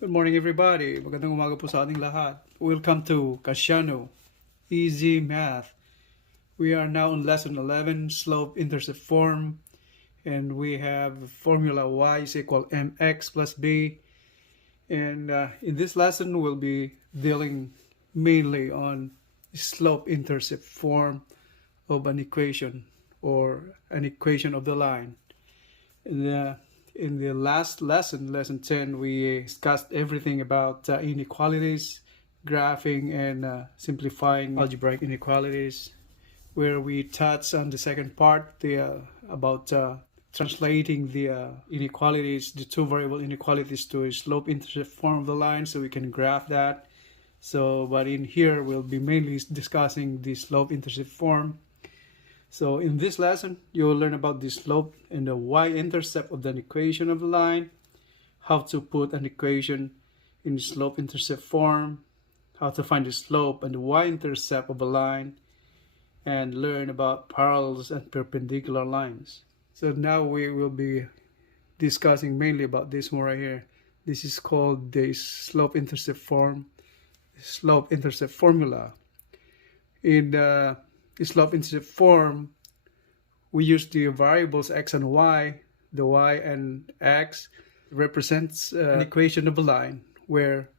Good morning everybody. Magandang umaga po sa ating lahat. Welcome to Kasyanno, EZMath. We are now on lesson 11, Slope-Intercept Form, and we have formula y is equal mx plus b. And in this lesson, we'll be dealing mainly on slope-intercept form of an equation or an equation of the line. In the last lesson, lesson 10, we discussed everything about inequalities, graphing, and simplifying algebraic inequalities, where we touched on the second part about translating the inequalities, the two variable inequalities, to a slope-intercept form of the line so we can graph that. But in here, we'll be mainly discussing the slope-intercept form. So in this lesson, you will learn about the slope and the y-intercept of the equation of the line, how to put an equation in the slope-intercept form, how to find the slope and the y-intercept of a line, and learn about parallels and perpendicular lines. So now we will be discussing mainly about this one right here. This is called the slope-intercept form, slope-intercept formula. In the slope-intercept form, we use the variables x and y. The y and x represents an equation of a line where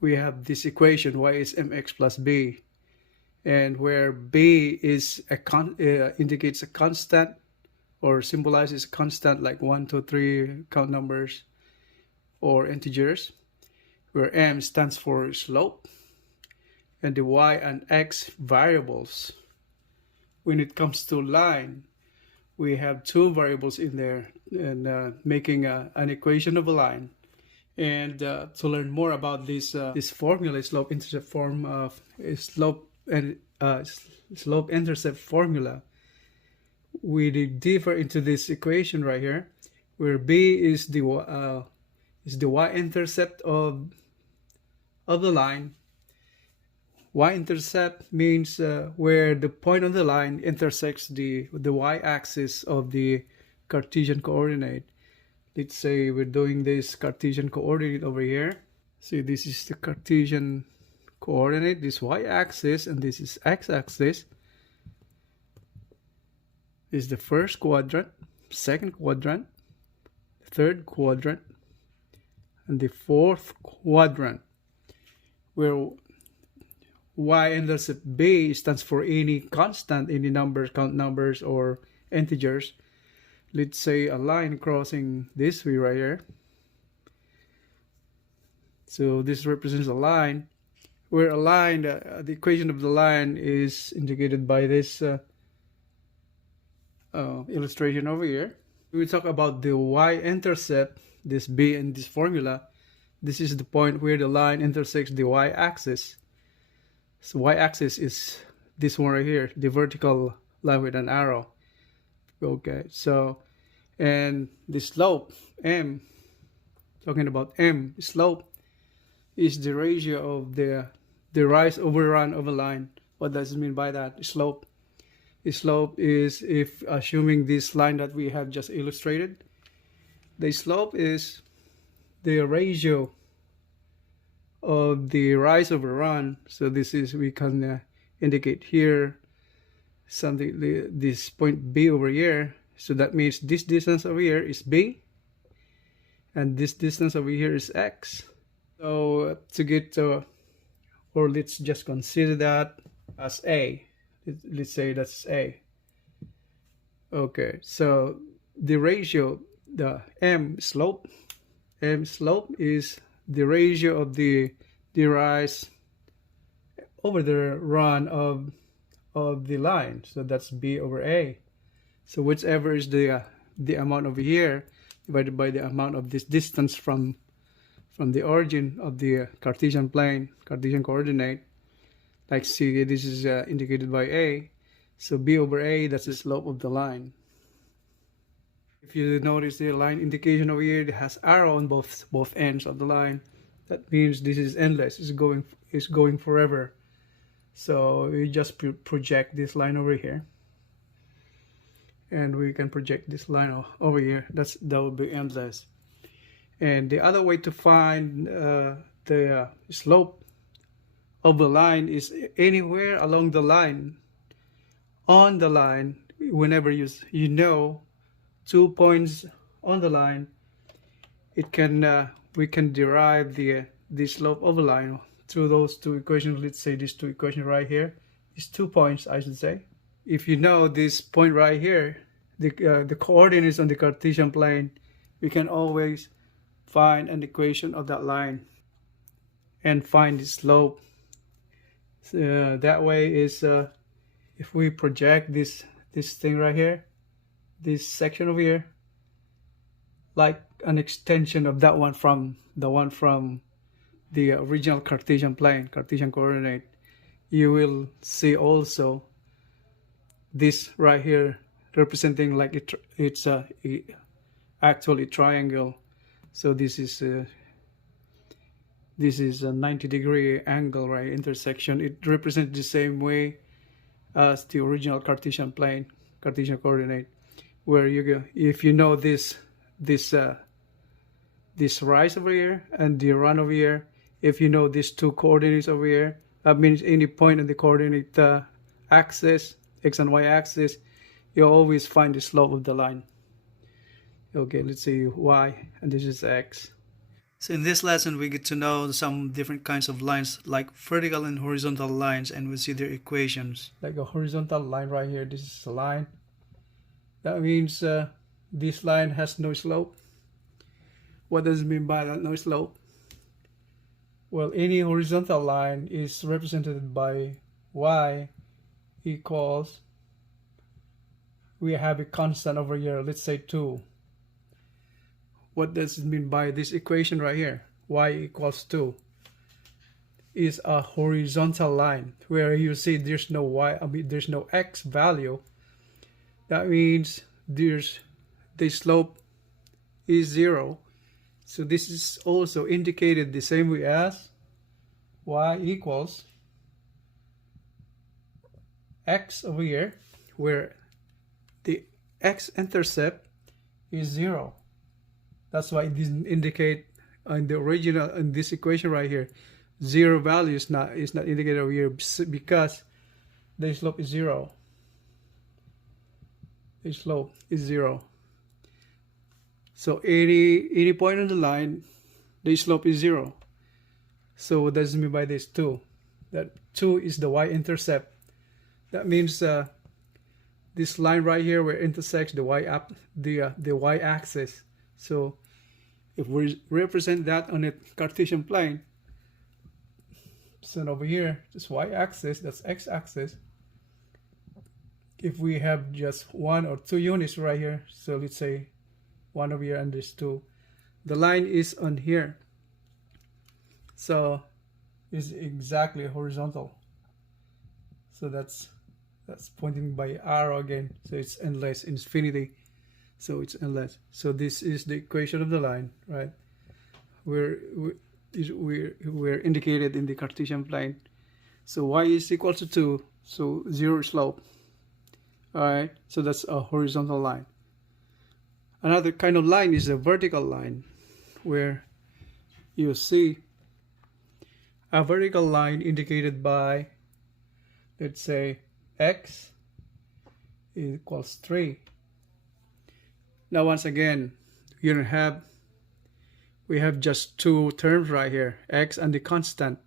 we have this equation, y is mx plus b, and where b is indicates a constant or symbolizes a constant like 1, 2, 3 count numbers or integers, where m stands for slope, and the y and x variables. When it comes to line, we have two variables in there and making an equation of a line. And to learn more about this formula, slope-intercept form of slope-intercept formula, we differ into this equation right here, where b is the y-intercept of the line. Y-intercept means where the point on the line intersects the y-axis of the Cartesian coordinate. Let's say we're doing this Cartesian coordinate over here. See, this is the Cartesian coordinate, this y-axis, and this is x-axis. This is the first quadrant, second quadrant, third quadrant, and the fourth quadrant, where y-intercept b stands for any constant, any numbers, count numbers, or integers. Let's say a line crossing this way right here. So this represents a line, where a line, the equation of the line is indicated by this illustration over here. We talk about the y-intercept, this b in this formula. This is the point where the line intersects the y-axis. So y-axis is this one right here, the vertical line with an arrow. Okay, so, and the slope, m, talking about m, slope is the ratio of the rise over run of a line. What does it mean by that? Slope. The slope is, if assuming this line that we have just illustrated, the slope is the ratio of the rise over run. So this is, we can indicate here something, this point b over here. So that means this distance over here is b, and this distance over here is x. So to get or let's just consider that as a. Let's say that's a. Okay, so the ratio, the m slope is the ratio of the rise over the run of the line. So that's b over a. So whichever is the amount over here divided by the amount of this distance from the origin of the Cartesian plane, Cartesian coordinate. Like, see, this is indicated by a. So b over a, that's the slope of the line. If you notice the line indication over here, it has arrow on both ends of the line. That means this is endless. It's going forever. So we just project this line over here, and we can project this line over here. That will be endless. And the other way to find the slope of the line is anywhere along the line. On the line, whenever you know 2 points on the line, it can we can derive the slope of the line through those two equations. Let's say these two equations right here, these 2 points, I should say. If you know this point right here, the coordinates on the Cartesian plane, we can always find an equation of that line and find the slope. That way is if we project this thing right here, this section over here, like an extension of that one from the original Cartesian plane, Cartesian coordinate, you will see also this right here representing like it's actually triangle. So this is a 90-degree angle, right? Intersection. It represents the same way as the original Cartesian plane, Cartesian coordinate, where you go, if you know this rise over here and the run over here, if you know these two coordinates over here, that means any point on the coordinate axis, x and y axis, you always find the slope of the line. Okay, let's say y, and this is x. So in this lesson, we get to know some different kinds of lines, like vertical and horizontal lines, and we see their equations. Like a horizontal line right here, this is a line. That means this line has no slope. What does it mean by that, no slope? Well, any horizontal line is represented by y equals, we have a constant over here, let's say 2. What does it mean by this equation right here? Y equals 2 is a horizontal line where you see there's no y, there's no x value. That means the slope is 0. So this is also indicated the same way as y equals x over here, where the x-intercept is 0. That's why it didn't indicate on the original, in this equation right here, 0 value is not indicated over here because the slope is 0. The slope is 0. So any point on the line, the slope is 0. So what does it mean by this 2? That 2 is the y-intercept. That means this line right here where it intersects the y-axis. So if we represent that on a Cartesian plane, so over here, this y-axis, that's x-axis. If we have just 1 or 2 units right here, so let's say 1 over here and this 2, the line is on here. So it's exactly horizontal. So that's pointing by arrow again. So it's endless, infinity. So it's endless. So this is the equation of the line, right? We're indicated in the Cartesian plane. So y is equal to 2, so 0 slope. All right, so that's a horizontal line. Another kind of line is a vertical line, where you see a vertical line indicated by, let's say, x equals 3. Now once again, we have just 2 terms right here, x and the constant.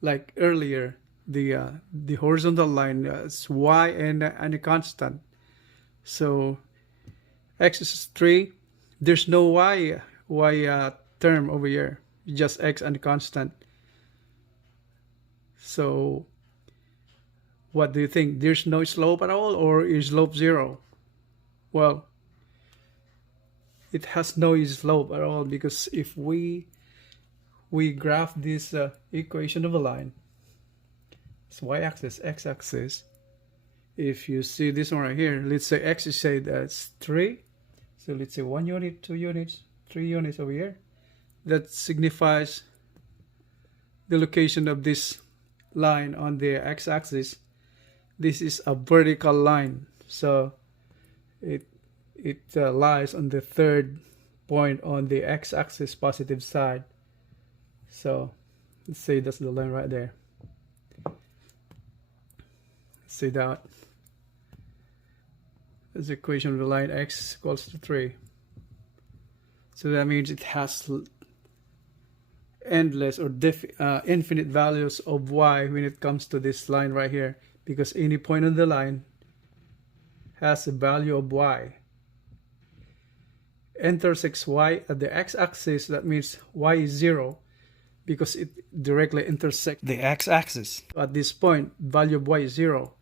Like earlier, the horizontal line is y and a constant. So x is 3. There's no y term over here, just x and the constant. So what do you think? There's no slope at all, or is slope 0? Well, it has no slope at all, because if we graph this equation of a line, it's y-axis, x-axis. If you see this one right here, let's say x is, say, that's 3. So let's say 1 unit, 2 units, 3 units over here. That signifies the location of this line on the x-axis. This is a vertical line, so it lies on the third point on the x-axis positive side. So let's say that's the line right there. See that? That's the equation of the line x equals to 3. So that means it has endless or infinite values of y when it comes to this line right here, because any point on the line has a value of y. Intersects y at the x-axis, that means y is 0 because it directly intersects the x-axis. At this point, value of y is 0.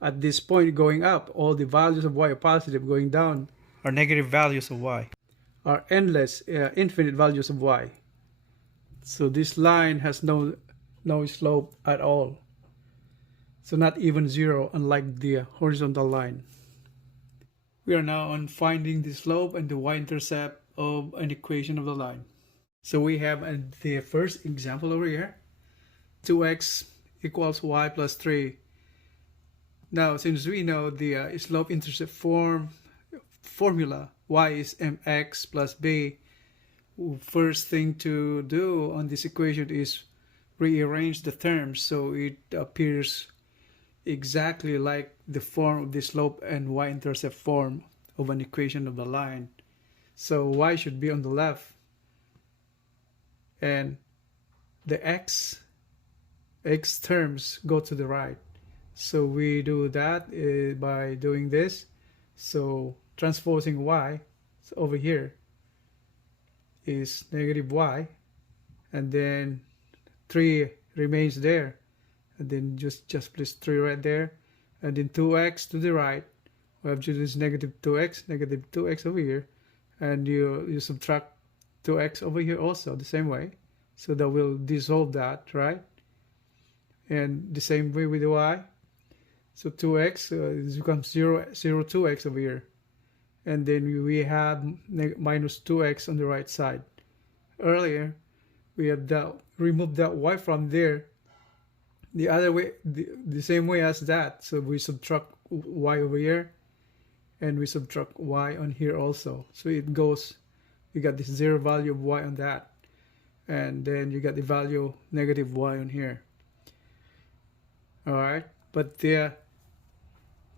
At this point going up, all the values of y are positive. Going down are negative values of y. Are endless, infinite values of y. So this line has no slope at all. So not even 0, unlike the horizontal line. We are now on finding the slope and the y-intercept of an equation of the line. So we have the first example over here. 2x equals y plus 3. Now, since we know the slope-intercept formula, y is mx plus b, first thing to do on this equation is rearrange the terms so it appears exactly like the form of the slope and y-intercept form of an equation of the line. So y should be on the left and the x terms go to the right. So we do that by doing this. So transposing y, so over here is negative y, and then 3 remains there, and then just place 3 right there, and then 2x to the right. We have to use negative 2x over here, and you subtract 2x over here also the same way, so that will dissolve that, right? And the same way with the y. So 2x it becomes 0, 2x over here. And then we have minus 2x on the right side. Earlier, we have that, removed that y from there the other way, the same way as that. So we subtract y over here, and we subtract y on here also. So it goes, you got this 0 value of y on that. And then you got the value negative y on here. Alright, but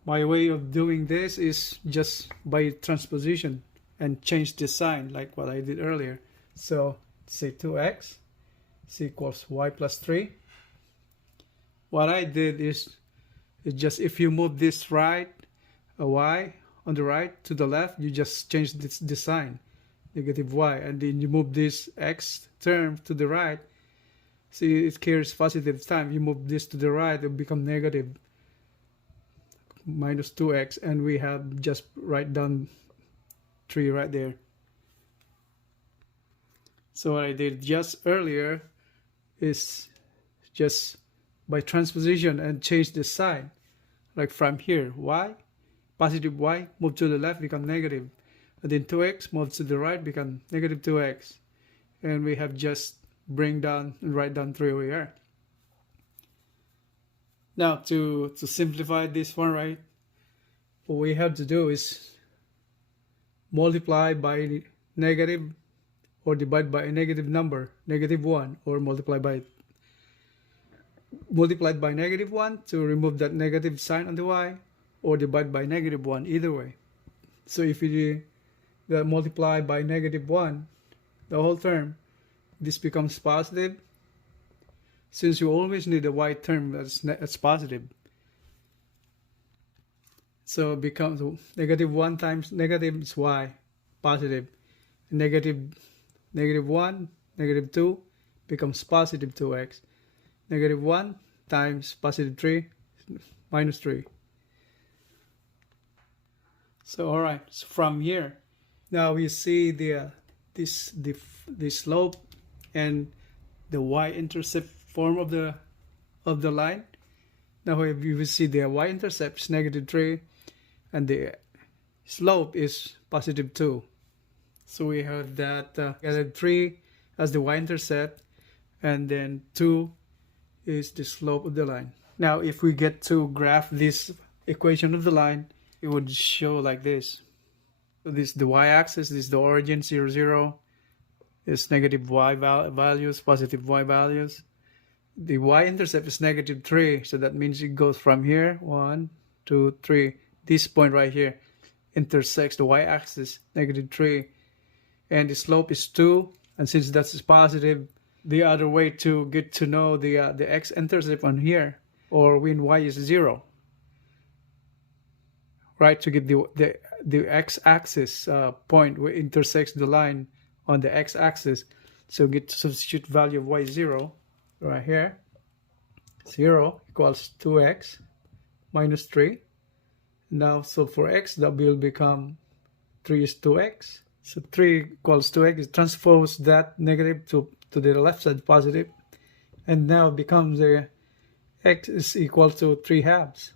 my way of doing this is just by transposition and change the sign like what I did earlier. So say 2x is equals y plus 3. What I did is just, if you move this right, a y on the right to the left, you just change this sign, negative y, and then you move this x term to the right. See, it carries positive sign. You move this to the right, it will become negative minus 2x, and we have just write down 3 right there. So what I did just earlier is just by transposition and change the sign, like from here, y, positive y, move to the left, become negative, and then 2x moves to the right, become negative 2x, and we have just bring down and write down 3 over here. Now to simplify this one, right, what we have to do is multiply by negative or divide by a negative number, negative 1, or multiplied by negative 1 to remove that negative sign on the y, or divide by negative 1, either way. So if you do multiply by negative 1, the whole term, this becomes positive, since you always need a y term that's positive. So it becomes negative 1 times negative is y, positive. Negative 1, negative 2 becomes positive 2x. Negative 1 times positive 3, minus 3. So alright, so from here, now we see the slope and the y-intercept form of the line. Now we will see the y-intercept is negative 3 and the slope is positive 2. So we have that 3 as the y-intercept, and then 2 is the slope of the line. Now if we get to graph this equation of the line, it would show like this. So this is the y-axis, this is the origin, 0, 0. Is negative y values, positive y values. The y-intercept is negative 3, so that means it goes from here, 1, 2, 3. This point right here intersects the y-axis, negative 3. And the slope is 2, and since that's positive, the other way to get to know the x-intercept on here, or when y is 0, right, to get the x-axis point where it intersects the line on the x-axis. So get to substitute value of y 0 right here. 0 equals 2x minus 3. Now, so for x, that will become 3 is 2x. So 3 equals 2x. Transpose that negative to the left side positive. And now it becomes x is equal to 3 halves,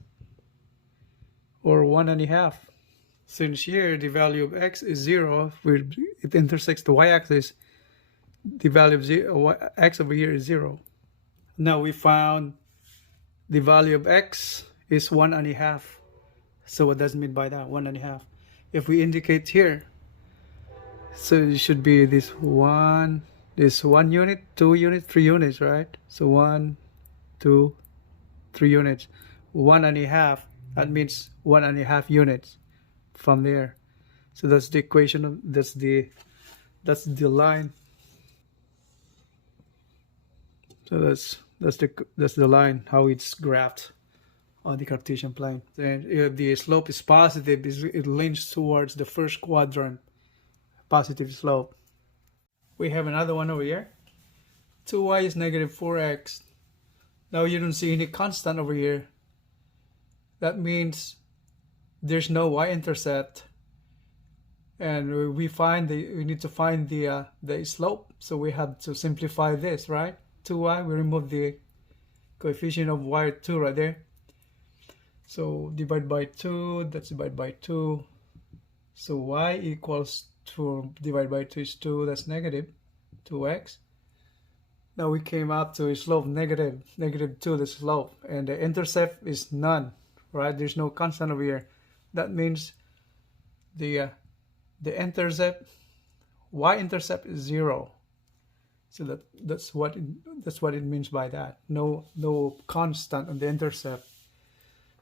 or 1.5. Since here the value of x is 0, where it intersects the y-axis, the value of x over here is 0. Now we found the value of x is 1.5. So what does it mean by that? 1.5. If we indicate here, so it should be this 1 unit, 2 units, 3 units, right? So 1, 2, 3 units. 1.5, that means 1.5 units from there. So that's the equation of, that's the line. So that's the line, how it's graphed on the Cartesian plane. And if the slope is positive, it leans towards the first quadrant, positive slope. We have another one over here. 2y is negative 4x. Now you don't see any constant over here. That means there's no y-intercept, and we need to find the slope. So we have to simplify this, right? 2y, we remove the coefficient of y2 right there. So divide by 2, that's divided by 2. So y equals to divide by 2 is 2, that's negative 2x. Now we came up to a slope negative 2, the slope, and the intercept is none, right? There's no constant over here. That means the intercept, y-intercept is 0. So that's what it means by that. No constant on the intercept.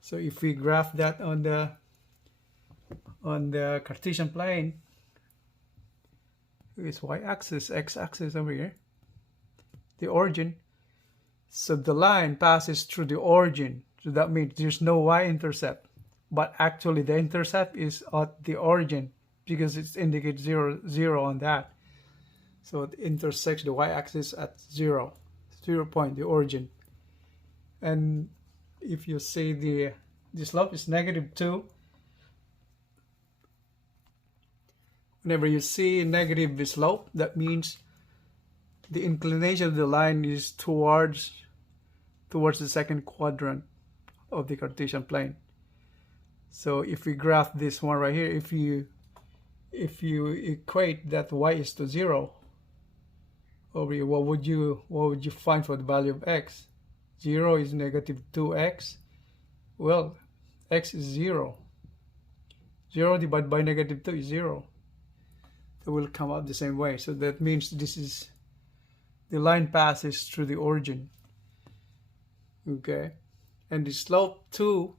So if we graph that on the Cartesian plane, it's y-axis, x-axis over here, the origin. So the line passes through the origin. So that means there's no y-intercept. But actually the intercept is at the origin because it indicates 0, 0 on that. So it intersects the y-axis at 0 point, the origin. And if you say the slope is negative 2, whenever you see negative slope, that means the inclination of the line is towards the second quadrant of the Cartesian plane. So if we graph this one right here, if you equate that y is to 0 over here, what would you find for the value of x? 0 is negative 2x. Well, x is 0. 0 divided by negative 2 is 0. It will come out the same way. So that means the line passes through the origin. Okay. And the slope 2,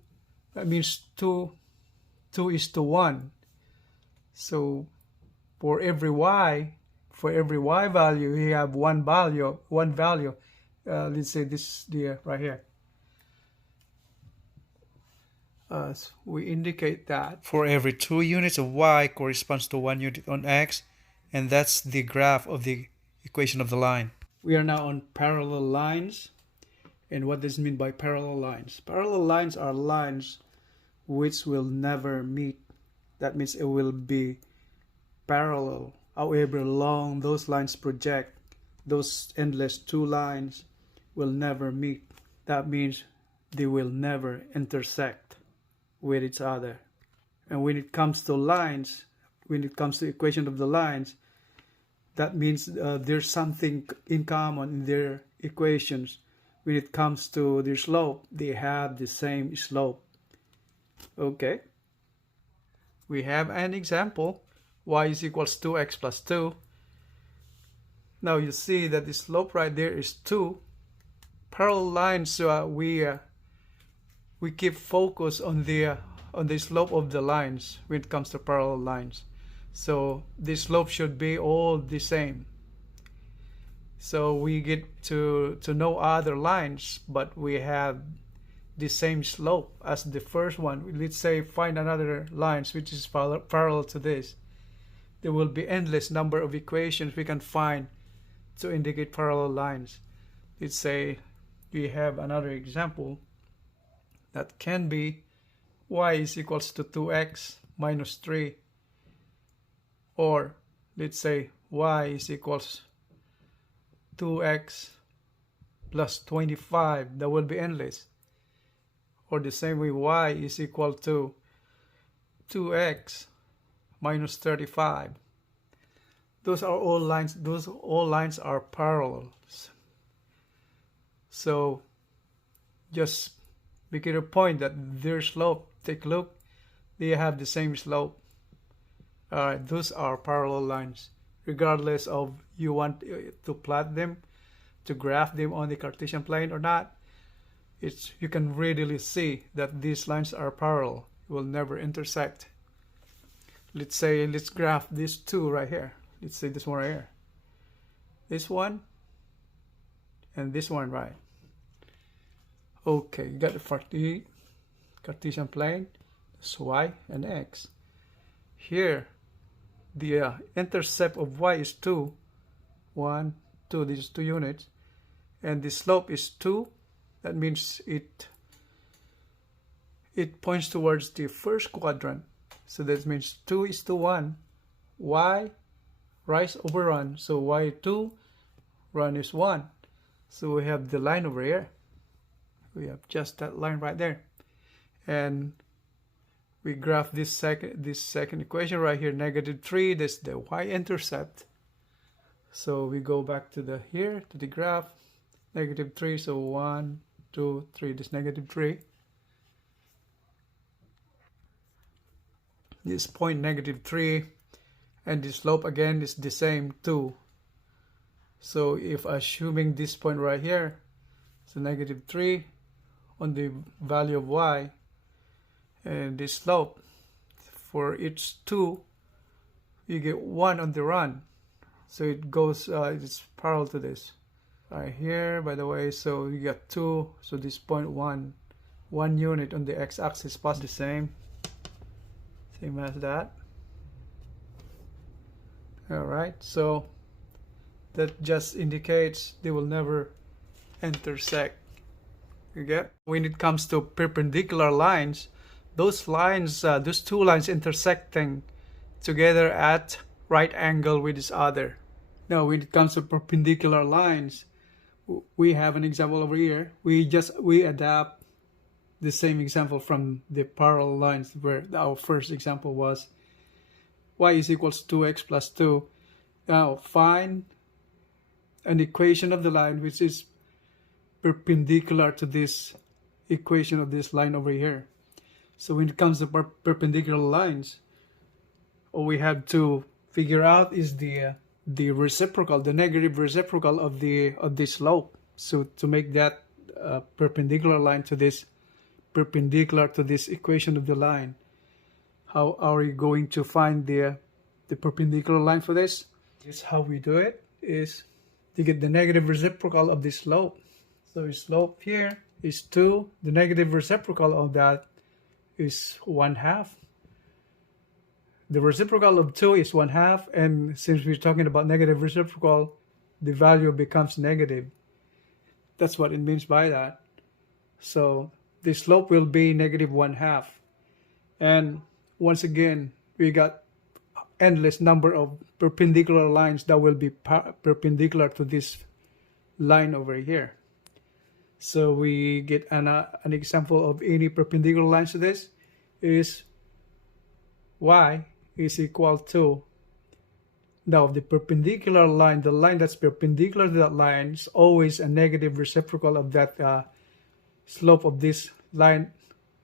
that means 2 is to 1. So for every y value, we have one value. Let's say this right here. So we indicate that for every 2 units of y corresponds to 1 unit on x, and that's the graph of the equation of the line. We are now on parallel lines. And what does it mean by parallel lines? Parallel lines are lines which will never meet. That means it will be parallel. However long those lines project, those endless 2 lines will never meet. That means they will never intersect with each other. And when it comes to lines, when it comes to equation of the lines, that means there's something in common in their equations. When it comes to their slope, they have the same slope. Okay. we have an example. Y is equals 2x plus 2. Now you see that the slope right there is 2. Parallel lines, we keep focus on the slope of the lines when it comes to parallel lines. So the slope should be all the same. So we get to no other lines, but we have the same slope as the first one. Let's say find another lines which is parallel to this. There will be endless number of equations we can find to indicate parallel lines. Let's say we have another example that can be y is equals to 2x minus 3, or let's say y is equals 2x plus 25. That will be endless. Or the same way, y is equal to 2x minus 35. Those are all lines. Those all lines are parallels. So just make it a point that their slope, take a look, they have the same slope. Alright, those are parallel lines. Regardless of you want to plot them, to graph them on the Cartesian plane or not, you can readily see that these lines are parallel, will never intersect. Let's graph these two right here. Let's say this one right here. This one and this one, right? Okay, you got the Cartesian plane, that's y and x. Here, the intercept of y is 2. 1, 2, this is 2 units. And the slope is 2. That means it points towards the first quadrant. So that means 2 is to 1. Y, rise over run. So y2, run is 1. So we have the line over here. We have just that line right there. And we graph this second equation right here, -3. That's the y-intercept. So we go back to the graph, -3. So 1, 2, 3. This -3. This point -3, and the slope again is the same, 2. So if assuming this point right here, so -3 on the value of y, and this slope for each 2, you get 1 on the run. So it goes, it's parallel to this right here, by the way. So you got 2, so this point 1 unit on the x-axis plus the same as that. Alright, so that just indicates they will never intersect. You get? When it comes to perpendicular lines, those lines, those two lines intersecting together at right angle with each other. Now, when it comes to perpendicular lines, we have an example over here. We adapt the same example from the parallel lines, where our first example was y is equals 2x plus 2. Now, find an equation of the line which is perpendicular to this equation of this line over here. So when it comes to perpendicular lines, all we have to figure out is the reciprocal, the negative reciprocal of the slope. So to make that perpendicular line to this, perpendicular to this equation of the line, how are we going to find the perpendicular line for this? This how we do it is to get the negative reciprocal of the slope. So the slope here is 2. The negative reciprocal of that is 1/2. The reciprocal of 2 is 1/2, and since we're talking about negative reciprocal, the value becomes negative. That's what it means by that. So the slope will be -1/2. And once again, we got endless number of perpendicular lines that will be perpendicular to this line over here. So we get an example of any perpendicular lines to this is y is equal to, now the perpendicular line, the line that's perpendicular to that line is always a negative reciprocal of that slope of this line,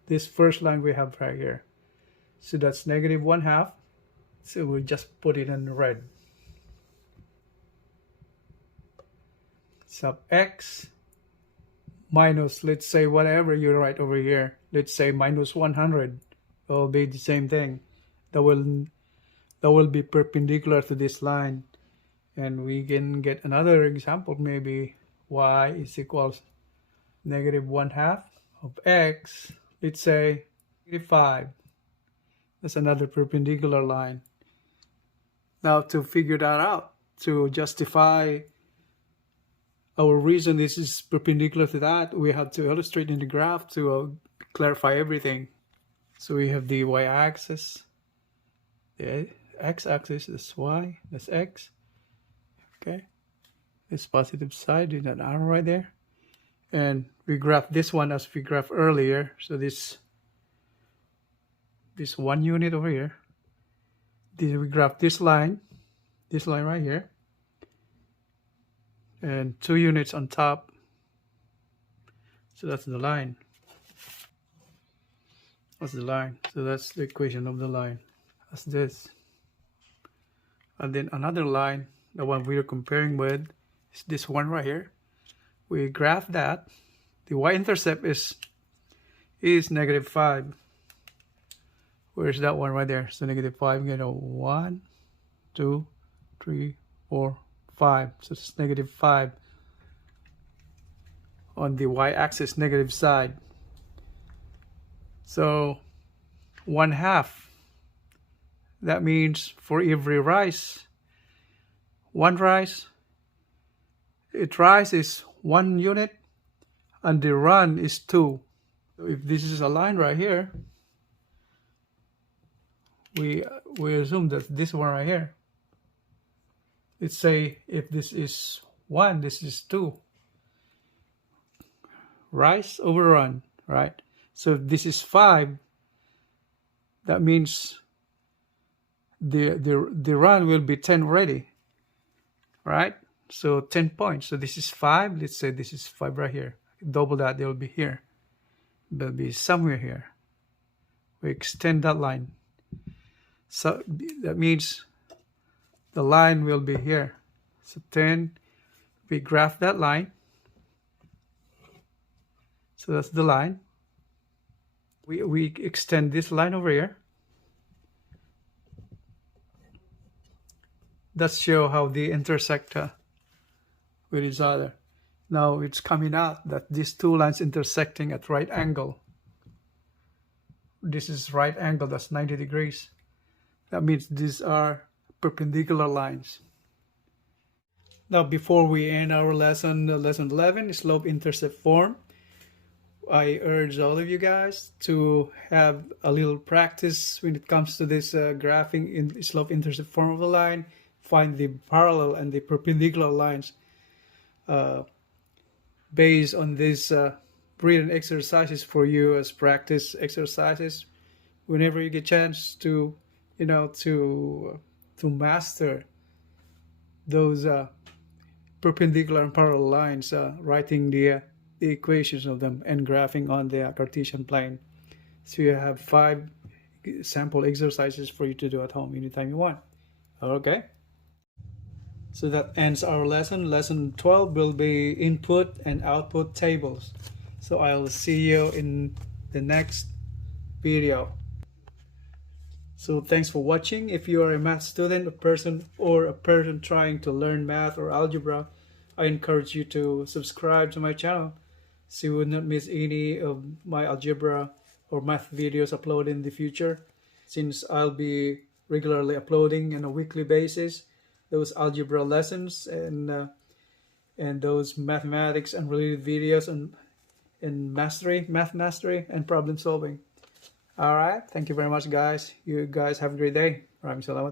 this first line we have right here. So that's negative 1/2. So we'll just put it in red. Sub x minus, let's say whatever you write over here. Let's say minus 100. It will be the same thing. That will be perpendicular to this line. And we can get another example, maybe y is equals negative 1/2 of x, let's say negative 5. That's another perpendicular line. Now to figure that out, to justify our reason this is perpendicular to that, we have to illustrate in the graph to clarify everything. So we have the y-axis, the x-axis is y, that's x. Okay, this positive side, there's an arrow right there. And we graph this one as we graphed earlier. So this 1 unit over here. We graph this line right here. And 2 units on top. So that's the line. That's the line. So that's the equation of the line. That's this. And then another line, the one we are comparing with, is this one right here. We graph that. The y-intercept is negative 5. Where's that one right there? So negative 5, you know, 1, 2, 3, 4, 5. So it's negative 5 on the y-axis negative side. So 1/2. That means for every rise, one rise, it rises 1 unit and the run is 2. So if this is a line right here, we assume that this one right here, let's say if this is 1, this is 2. Rise over run, right? So if this is 5, that means the run will be 10 already, right? So 10 points. So this is 5. Let's say this is 5 right here. Double that, they will be here. They'll be somewhere here. We extend that line. So that means the line will be here. So 10, we graph that line. So that's the line. We extend this line over here. That shows how they intersect with each other. Now it's coming out that these two lines intersecting at right angle. This is right angle, that's 90 degrees. That means these are perpendicular lines. Now before we end our lesson 11, Slope-Intercept Form, I urge all of you guys to have a little practice when it comes to this graphing in slope-intercept form of the line. Find the parallel and the perpendicular lines based on these written exercises for you as practice exercises. Whenever you get a chance to, to master those perpendicular and parallel lines, writing the equations of them and graphing on the Cartesian plane. So you have 5 sample exercises for you to do at home anytime you want. Okay? So that ends our lesson. Lesson 12 will be input and output tables. So I'll see you in the next video. So thanks for watching. If you are a math student, a person trying to learn math or algebra, I encourage you to subscribe to my channel so you will not miss any of my algebra or math videos uploaded in the future, since I'll be regularly uploading on a weekly basis those algebra lessons and those mathematics and related videos and math mastery and problem solving. All right, thank you very much, guys. You guys have a great day. Maraming salamat.